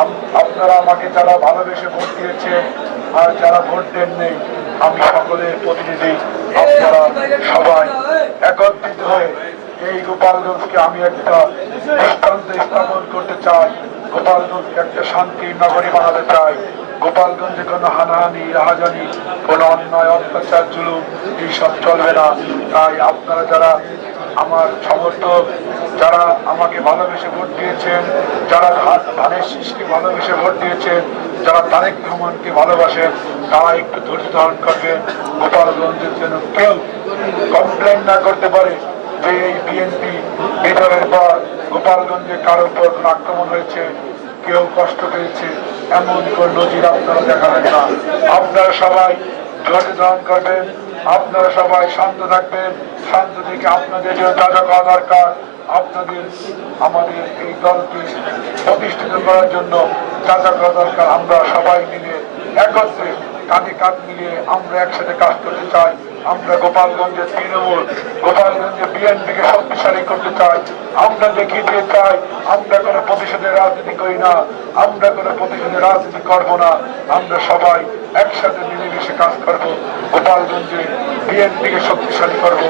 আপনারা আমাকে যারা ভালোবেসে ভোট দিয়েছেন আর যারা ভোট দেননি, আমি সকলের প্রতিনিধি। আপনারা সবাই একত্রিত হয়ে এই গোপালগঞ্জকে আমি একটা দৃষ্টান্ত স্থাপন করতে চাই। গোপালগঞ্জকে একটা শান্তির নগরী বানাতে চাই। গোপালগঞ্জে কোনো হানাহানি রাহাজানি, কোনো অন্যায় অত্যাচার জুলুম এইসব চলবে না। তাই আপনারা যারা আমার সমর্থক, যারা আমাকে ভালোবেসে ভোট দিয়েছেন, যারা ধানের শীষকে ভালোবেসে ভোট দিয়েছেন, যারা তারেক রহমানকে ভালোবাসেন, তারা একটু ধৈর্য ধারণ করবেন। গোপালগঞ্জের যেন কেউ কমপ্লেন না করতে পারে যে এই বিএনপি বিজয়ের পর গোপালগঞ্জে কারো উপর আক্রমণ হয়েছে, কেউ কষ্ট পেয়েছে, এমন কোন নজির আপনারা দেখাবেন না। আপনারা সবাই ধৈর্য ধারণ করবেন, আপনারা সবাই শান্ত থাকবেন। শান্ত থেকে আপনাদের যে যা যা করা দরকার, আপনাদের আমাদের এই দলকে প্রতিষ্ঠিত করার জন্য যা যা করা দরকার, আমরা সবাই মিলে একত্রে কাঁধে কাঁধ মিলিয়ে আমরা একসাথে কাজ করতে চাই। আমরা গোপালগঞ্জের তৃণমূল, গোপালগঞ্জের বিএনপিকে শক্তিশালী করতে চাই। আমরা দেখিয়ে দিয়ে চাই আমরা কোনো প্রতিশোধের রাজনীতি করি না, আমরা কোনো প্রতিশোধের রাজনীতি করবো না। আমরা সবাই একসাথে মিলেমিশে কাজ করবো, গোপালগঞ্জে বিএনপিকে শক্তিশালী করবো।